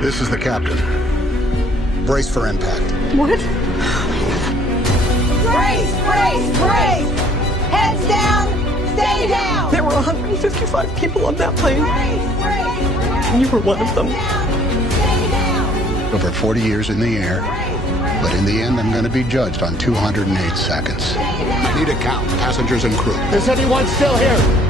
This is the captain. Brace for impact. What? Brace! Brace! Brace! Heads down! Stay down! There were 155 people on that plane. Brace! Brace! Brace! You were one of them. Stay down! Over 40 years in the air, but in the end, I'm going to be judged on 208 seconds. I need a count, passengers and crew. Is anyone still here?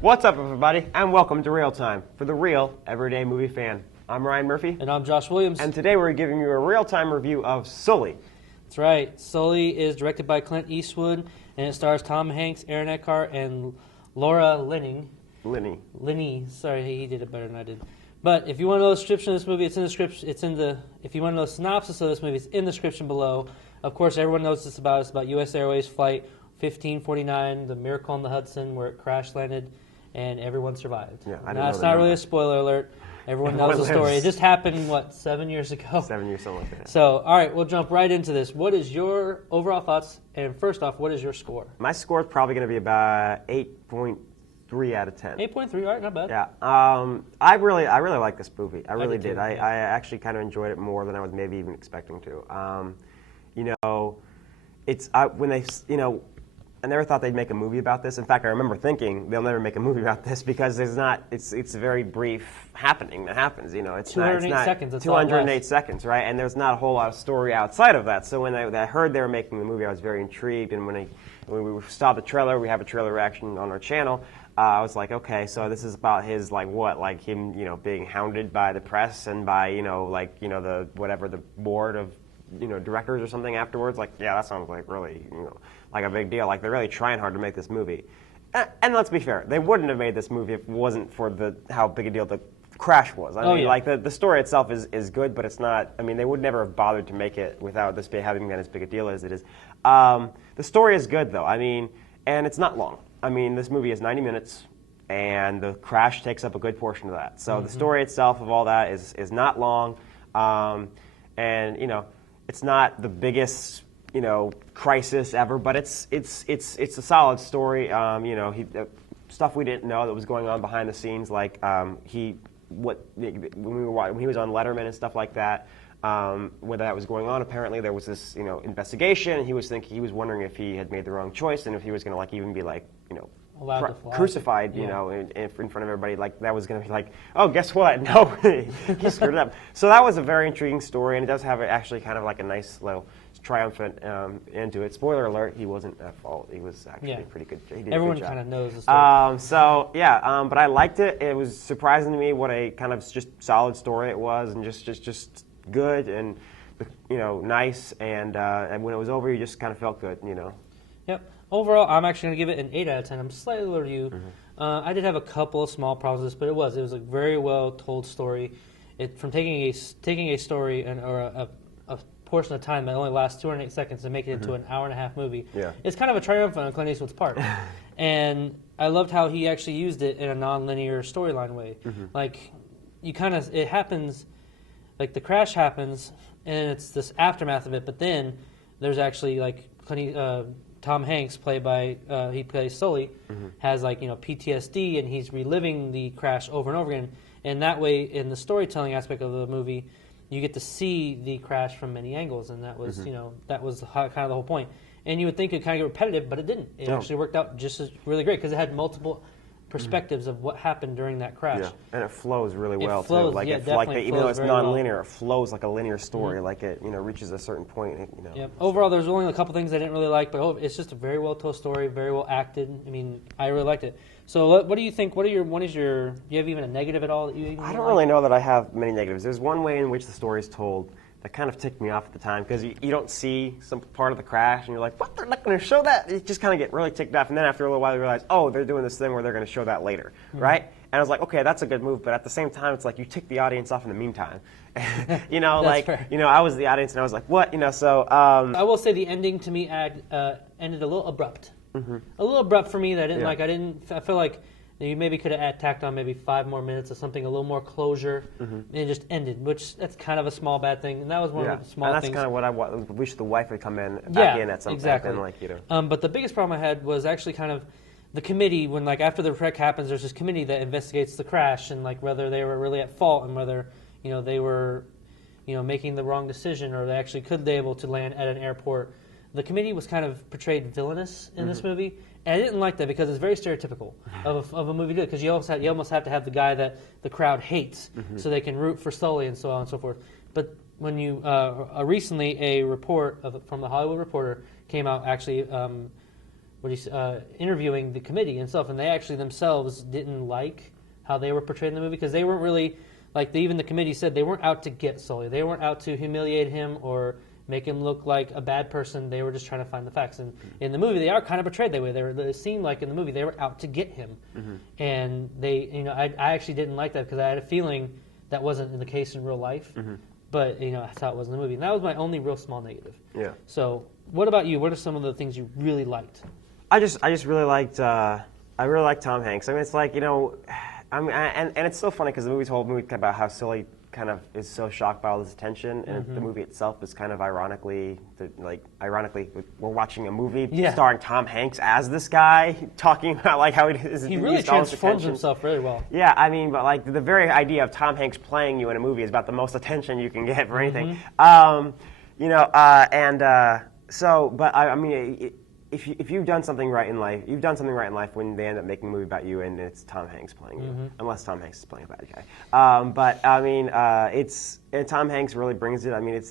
What's up, everybody, and welcome to ReelTime for the real everyday movie fan. I'm Ryan Murphy. And I'm Josh Williams. And today we're giving you a real-time review of Sully. That's right. Sully is directed by Clint Eastwood, and it stars Tom Hanks, Aaron Eckhart, and Laura Linney. Linney. Sorry, he did it better than I did. But if you want to know the description of this movie, it's in the script. If you want to know the synopsis of this movie, it's in the description below. Of course, everyone knows this about. It's about US Airways Flight 1549, the Miracle on the Hudson, where it crash landed, and everyone survived. Yeah, now, it's not really a spoiler alert. Everyone knows the story. It just happened, 7 years ago? 7 years, something like that. So, all right, we'll jump right into this. What is your overall thoughts? And first off, what is your score? My score is probably going to be about 8.3 out of 10. 8.3, all right, not bad. Yeah, I really like this movie. I really did. I actually kind of enjoyed it more than I was maybe even expecting to. I never thought they'd make a movie about this. In fact, I remember thinking they'll never make a movie about this because it's a very brief happening that happens. It's 208 seconds. That's 208 seconds, right? And there's not a whole lot of story outside of that. So when I heard they were making the movie, I was very intrigued. And when we saw the trailer, we have a trailer reaction on our channel. I was like, okay, so this is about his him being hounded by the press and by the board of directors or something afterwards. That sounds like really like a big deal. Like they're really trying hard to make this movie. And let's be fair, they wouldn't have made this movie if it wasn't for how big a deal the crash was. I mean, the story itself is good, but it's not. I mean, they would never have bothered to make it without this having been as big a deal as it is. The story is good though. I mean, and it's not long. I mean, this movie is 90 minutes, and the crash takes up a good portion of that. So the story itself of all that is not long, and it's not the biggest crisis ever, but it's a solid story. Stuff we didn't know that was going on behind the scenes, like when he was on Letterman and stuff like that. Whether that was going on, apparently there was this investigation, and he was wondering if he had made the wrong choice and if he was going to even be crucified, in front of everybody. Like that was going to be oh, guess what? No, he screwed it up. So that was a very intriguing story, and it does have actually kind of a nice little triumphant end to it. Spoiler alert: he wasn't at fault. He was actually pretty good. He did Everyone a good job. kind of knows the story. But I liked it. It was surprising to me what a kind of just solid story it was, and just good and nice. And when it was over, you just kind of felt good. Yep. Overall, I'm actually going to give it an 8 out of 10. I'm slightly lower to you. I did have a couple of small problems with this, but it was a very well told story. From taking a story or a portion of time that only lasts 208 seconds and make it into an hour-and-a-half movie. Yeah. It's kind of a triumph on Clint Eastwood's part. And I loved how he actually used it in a non-linear storyline way. It happens, the crash happens, and it's this aftermath of it, but then there's actually Tom Hanks, he plays Sully, has PTSD, and he's reliving the crash over and over again. And that way, in the storytelling aspect of the movie, you get to see the crash from many angles, and that was kind of the whole point. And you would think it'd kind of get repetitive, but it didn't. It actually worked out just as really great because it had multiple perspectives of what happened during that crash. Yeah, and it flows really well too. Even though it's non-linear, it flows like a linear story. It reaches a certain point. Overall, there's only a couple things I didn't really like, but it's just a very well told story, very well acted. I mean, I really liked it. So, what do you think? Do you have even a negative at all that you? I don't really know that I have many negatives. There's one way in which the story is told that kind of ticked me off at the time because you don't see some part of the crash and you're like, what? They're not going to show that? You just kind of get really ticked off, and then after a little while you realize, oh, they're doing this thing where they're going to show that later, right? And I was like, okay, that's a good move, but at the same time, it's like you tick the audience off in the meantime. Fair. I was the audience and I was like, what? I will say the ending to me ended a little abrupt. A little abrupt for me that I didn't like. I feel like you maybe could have tacked on maybe 5 more minutes of something, a little more closure, and it just ended, which that's kind of a small bad thing. And that was one of the small things. And that's kind of what I wish the wife would come back in at some point. But the biggest problem I had was actually kind of the committee, when like after the wreck happens, there's this committee that investigates the crash and like whether they were really at fault and whether they were making the wrong decision or they actually could be able to land at an airport. The committee was kind of portrayed villainous in this movie, and I didn't like that because it's very stereotypical of a movie good. Because you almost have to have the guy that the crowd hates so they can root for Sully and so on and so forth. But when you recently a report from the Hollywood Reporter came out actually interviewing the committee and stuff, and they actually themselves didn't like how they were portrayed in the movie because they weren't really even the committee said they weren't out to get Sully. They weren't out to humiliate him or make him look like a bad person. They were just trying to find the facts. And in the movie, they are kind of portrayed that way. It seemed like in the movie they were out to get him, and they, I actually didn't like that because I had a feeling that wasn't the case in real life. But I thought it was in the movie, and that was my only real small negative. Yeah. So, what about you? What are some of the things you really liked? I just really liked. I really liked Tom Hanks. I mean, it's like and it's so funny because the movie about how Sully kind of is so shocked by all this attention, and the movie itself is kind of ironically, we're watching a movie starring Tom Hanks as this guy talking about like how he really transforms himself really well. Yeah, I mean, but like the very idea of Tom Hanks playing you in a movie is about the most attention you can get for anything. But I mean. If you've done something right in life, you've done something right in life when they end up making a movie about you and it's Tom Hanks playing you, unless Tom Hanks is playing a bad guy. But I mean, Tom Hanks really brings it. I mean, it's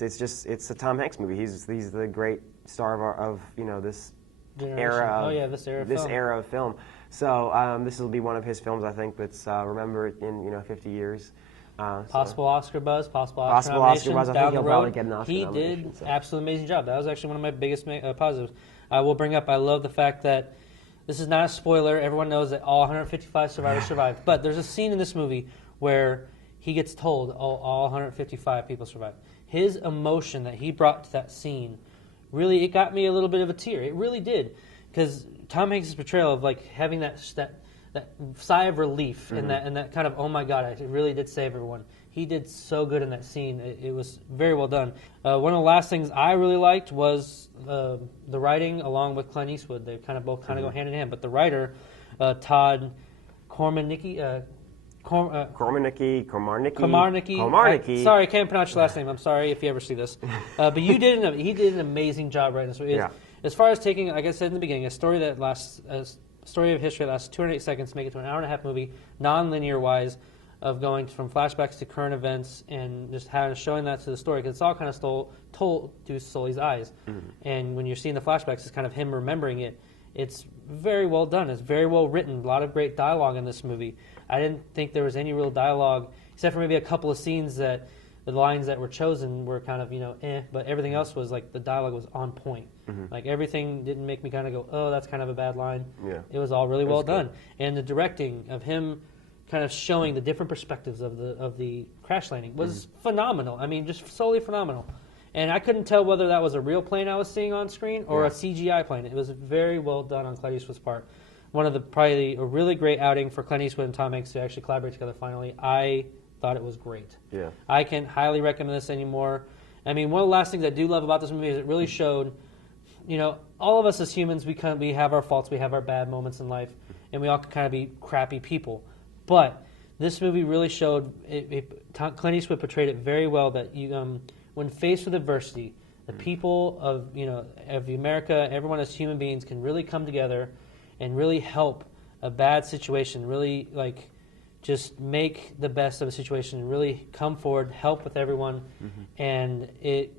a Tom Hanks movie. He's the great star of this generation. This era of film. So this will be one of his films, I think, that's remembered in 50 years. Possible Oscar buzz, possible Oscar nominations down the road. He did absolutely amazing job. That was actually one of my biggest positives. I will bring up, I love the fact that this is not a spoiler. Everyone knows that all 155 survivors survived. But there's a scene in this movie where he gets told all 155 people survived. His emotion that he brought to that scene, really, it got me a little bit of a tear. It really did. Because Tom Hanks' portrayal of like having that sigh of relief and that kind of, oh my God, it really did save everyone. He did so good in that scene. It was very well done. One of the last things I really liked was the writing along with Clint Eastwood. They both go hand in hand. But the writer, Todd Komarnicki. Komarnicki. Sorry, I can't pronounce your last name. I'm sorry if you ever see this. But he did an amazing job writing this. As far as taking, like I said in the beginning, a story of history that lasts 208 seconds, make it to an hour-and-a-half movie, non-linear wise, of going from flashbacks to current events and just showing that to the story, because it's all kind of told through Sully's eyes. And when you're seeing the flashbacks, it's kind of him remembering it. It's very well done. It's very well written. A lot of great dialogue in this movie. I didn't think there was any real dialogue, except for maybe a couple of scenes that the lines that were chosen were kind of, but everything else was like the dialogue was on point. Like everything didn't make me kind of go, oh, that's kind of a bad line. Yeah. It was all really well done. And the directing of him kind of showing the different perspectives of the crash landing was phenomenal. I mean, just solely phenomenal. And I couldn't tell whether that was a real plane I was seeing on screen or a CGI plane. It was very well done on Clint Eastwood's part. Probably a really great outing for Clint Eastwood and Tom Hanks to actually collaborate together finally. I thought it was great. Yeah. I can highly recommend this anymore. I mean, one of the last things I do love about this movie is it really showed, all of us as humans, we have our faults, we have our bad moments in life, and we all can kind of be crappy people. But this movie really showed, Clint Eastwood portrayed it very well, that when faced with adversity, the people of America, everyone as human beings can really come together and really help a bad situation, really just make the best of a situation and really come forward, help with everyone. And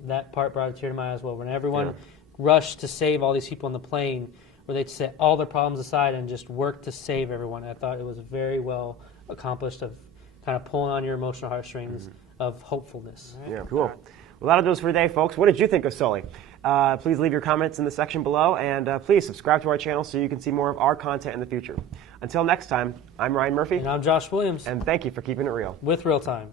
that part brought a tear to my eye as well. When everyone rushed to save all these people on the plane, where they set all their problems aside and just work to save everyone. I thought it was very well accomplished of kind of pulling on your emotional heartstrings of hopefulness. Yeah, cool. Well, that'll do us for today, folks. What did you think of Sully? Please leave your comments in the section below, and please subscribe to our channel so you can see more of our content in the future. Until next time, I'm Ryan Murphy. And I'm Josh Williams. And thank you for keeping it real. With ReelTime.